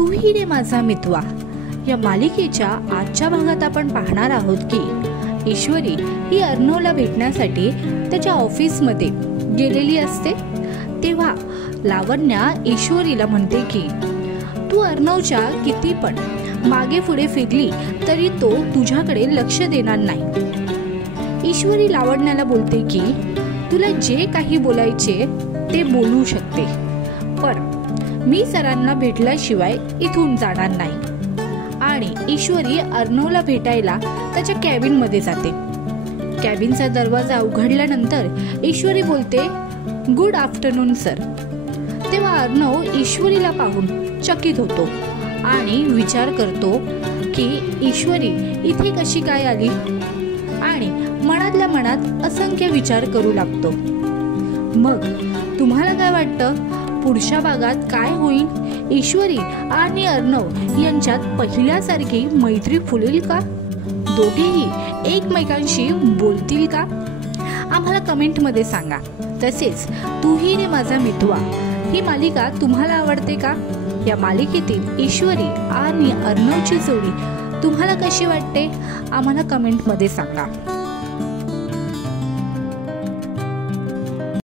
तूही रे माझा मितवा या मालिकेच्या आजच्या भागात आपण पाहणार आहोत की ईश्वरी ही अर्णवला भेटण्यासाठी त्याच्या ऑफिसमध्ये गेलेली असते। तेव्हा लावण्या ईश्वरीला म्हणते की तू अर्णवच्या किती पण मागे पुढे फिरली तरी तो तुझ्याकडे लक्ष देणार नाही। ईश्वरी लावण्याला बोलते की तुला जे काही बोलायचे ते बोलू शकते, पण मी सरांना भेटल्याशिवाय इथून जाणार नाही। आणि ईश्वरी अर्णवला भेटायला त्याच्या कॅबिन मध्ये जाते। कॅबिनचा दरवाजा उघडल्यानंतर ईश्वरी बोलते गुड आफ्टरनून सर। तेव्हा अर्णव ईश्वरीला पाहून चकित होतो आणि विचार करतो की ईश्वरी इथे कशी काय आली, आणि मनातल्या मनात असंख्य विचार करू लागतो। मग तुम्हाला काय वाटतं पुढच्या भागात काय होईल? ईश्वरी आणि अर्णव यांच्यात पहिल्यासारखी मैत्री फुलेल का? दोघेही एकमेकांशी बोलतील का? आम्हाला कमेंट मध्ये सांगा। तसेच तूही रे माझा मितवा ही मालिका तुम्हाला आवडते का? या मालिकेतील ईश्वरी आणि अर्णवची जोडी तुम्हाला कशी वाटते आम्हाला कमेंट मध्ये सांगा।